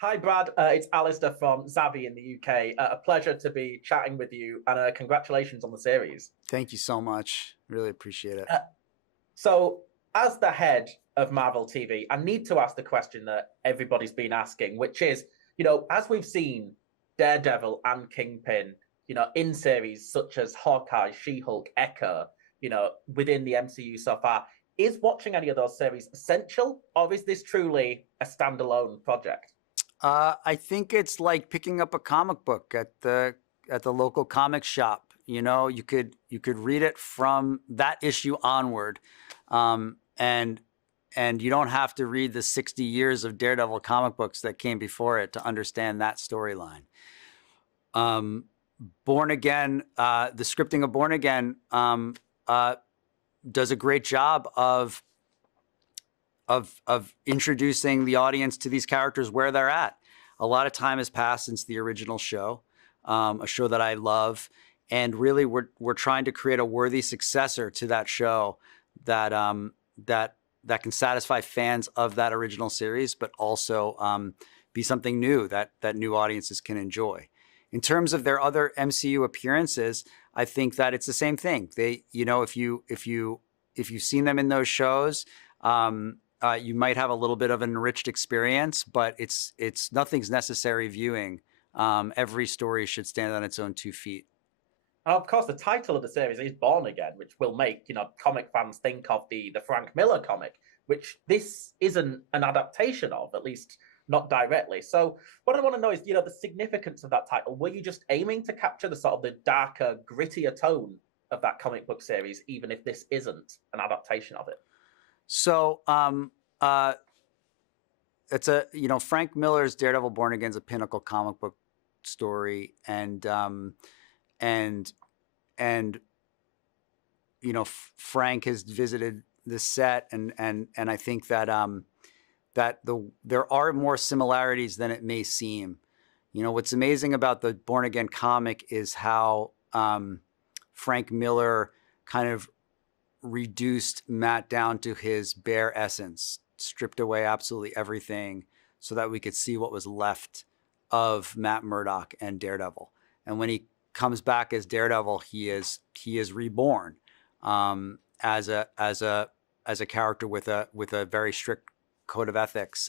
Hi, Brad. It's Alistair from Zavvi in the UK. A pleasure to be chatting with you, and congratulations on the series. Thank you so much. Really appreciate it. Uh, so, as the head of Marvel TV, I need to ask the question that everybody's been asking, which is, as we've seen Daredevil and Kingpin, in series such as Hawkeye, She-Hulk, Echo, within the MCU so far, is watching any of those series essential, or is this truly a standalone project? I think it's like picking up a comic book at the local comic shop. You could read it from that issue onward, and you don't have to read the 60 years of Daredevil comic books that came before it to understand that storyline. Um, Born Again, the scripting of Born Again does a great job of introducing the audience to these characters where they're at. A lot of time has passed since the original show, a show that I love, and really we're trying to create a worthy successor to that show that that can satisfy fans of that original series, but also be something new that new audiences can enjoy. In terms of their other MCU appearances, I think that it's the same thing. They, if you've seen them in those shows, you might have a little bit of an enriched experience, but it's nothing's necessary viewing. Every story should stand on its own 2 feet. And of course, the title of the series is Born Again, which will make comic fans think of the Frank Miller comic, which this isn't an adaptation of, at least not directly. So, what I want to know is, the significance of that title. Were you just aiming to capture the sort of the darker, grittier tone of that comic book series, even if this isn't an adaptation of it? So, it's Frank Miller's Daredevil Born Again is a pinnacle comic book story, and and Frank has visited the set, and I think that there are more similarities than it may seem. What's amazing about the Born Again comic is how Frank Miller kind of reduced Matt down to his bare essence, stripped away absolutely everything so that we could see what was left of Matt Murdock and Daredevil. And when he comes back as Daredevil, he is reborn as a character with a very strict code of ethics,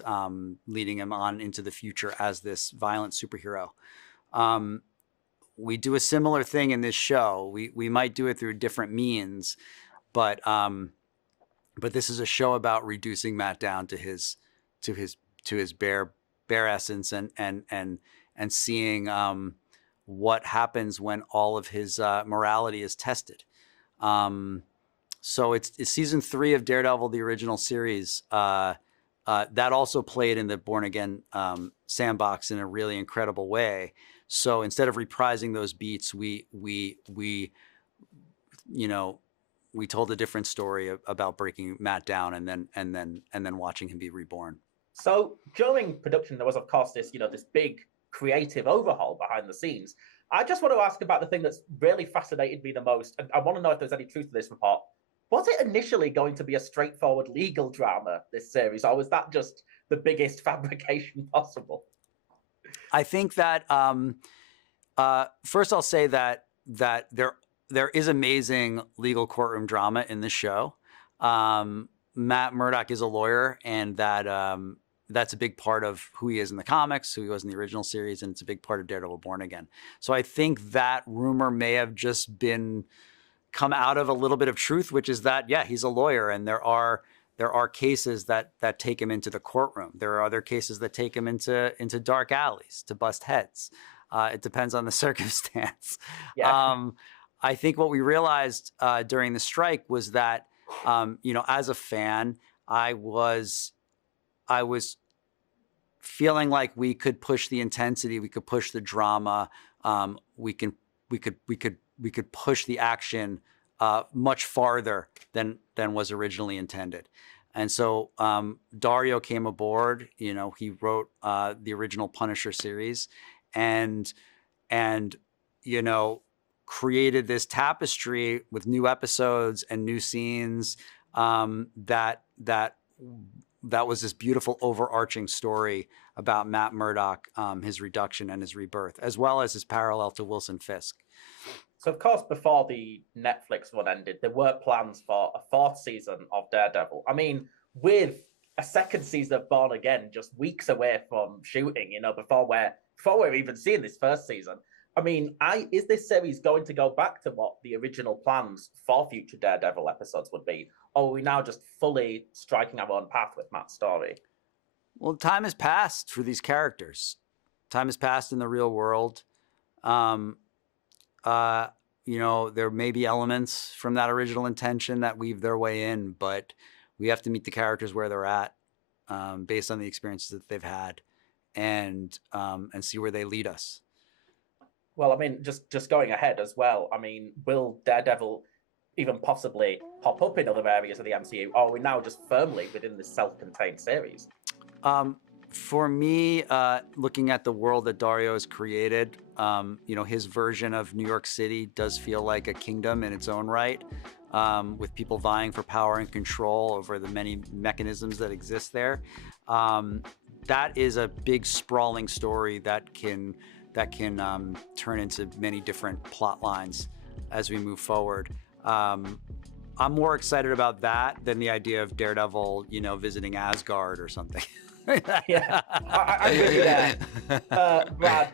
leading him on into the future as this violent superhero. We do a similar thing in this show. We might do it through different means, but this is a show about reducing Matt down to his bare essence, and seeing what happens when all of his morality is tested. So it's season 3 of Daredevil, the original series. That also played in the Born Again sandbox in a really incredible way. So instead of reprising those beats, we told a different story about breaking Matt down and then watching him be reborn. So during production, there was, of course, this big creative overhaul behind the scenes. I just want to ask about the thing that's really fascinated me the most, and I want to know if there's any truth to this report. Was it initially going to be a straightforward legal drama, this series, or was that just the biggest fabrication possible? I think that first I'll say that there is amazing legal courtroom drama in the show. Matt Murdock is a lawyer, and that's a big part of who he is in the comics, who he was in the original series, and it's a big part of Daredevil Born Again. So I think that rumor may have just come out of a little bit of truth, which is that, yeah, he's a lawyer, and there are cases that take him into the courtroom. There are other cases that take him into dark alleys to bust heads. It depends on the circumstance. Yeah. I think what we realized during the strike was that, as a fan, I was feeling like we could push the intensity, we could push the drama, we could push the action much farther than was originally intended. And so Dario came aboard. He wrote the original Punisher series, and created this tapestry with new episodes and new scenes that was this beautiful overarching story about Matt Murdock, his reduction and his rebirth, as well as his parallel to Wilson Fisk. So, of course, before the Netflix one ended, there were plans for a 4th season of Daredevil. I mean, with a 2nd season of Born Again just weeks away from shooting, before we're even seeing this 1st season. I mean, is this series going to go back to what the original plans for future Daredevil episodes would be? Or are we now just fully striking our own path with Matt's story? Well, time has passed for these characters. Time has passed in the real world. There may be elements from that original intention that weave their way in, but we have to meet the characters where they're at, based on the experiences that they've had, and see where they lead us. Well, I mean, just going ahead as well, I mean, will Daredevil even possibly pop up in other areas of the MCU, or are we now just firmly within this self-contained series? For me, looking at the world that Dario has created, his version of New York City does feel like a kingdom in its own right, with people vying for power and control over the many mechanisms that exist there. That is a big, sprawling story that can turn into many different plot lines as we move forward. I'm more excited about that than the idea of Daredevil, visiting Asgard or something. Yeah, I'm with you there. Brad,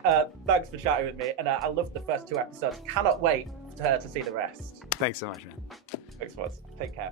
thanks for chatting with me. And I loved the first 2 episodes. Cannot wait to see the rest. Thanks so much, man. Thanks, boss. Take care.